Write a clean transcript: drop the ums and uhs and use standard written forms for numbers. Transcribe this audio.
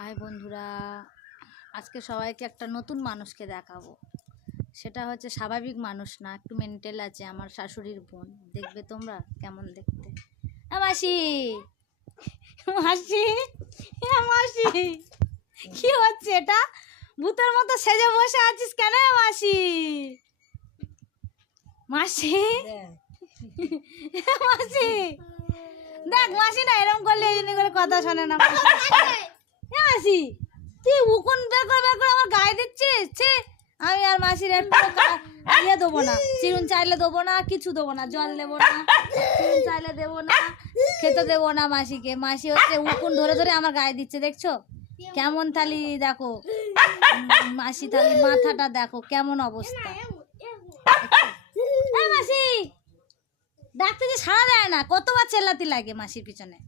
High বন্ধুরা, আজকে সবাইকে একটা নতুন মানুষকে দেখাবো। সেটা হচ্ছে স্বাভাবিক মানুষ না, একটু মেন্টাল আছে। আমার শাশুড়ির বোন, দেখবে তোমরা কেমন দেখতে। মাসি মাসি মাসি, কি হচ্ছে এটা? ভূতের মতো সেজে বসে আছিস কেন মাসি? মাসি মাসি দেখ, মাসি না এরকম করলে এই জন্য করে কথা শোনে না। মাসি তুই উকুন বের করে আমার গায়ে দিচ্ছিস। ছি, আমি আর মাসির একটু ইয়ে দেবো না, চিরুন চাইলে দেবো না, কিছু দেবো না, জল দেবো না, চিরুন চাইলে দেবো না, খেতে দেবো না মাসিকে। মাসি হচ্ছে উকুন ধরে ধরে আমার গায়ে দিচ্ছে, দেখছো কেমন থালি? দেখো মাসি থালি মাথাটা দেখো কেমন অবস্থা। মাসি ডাকতে যে সাড়া দেয় না, কতবার চেল্লাতি লাগে মাসির পিছনে।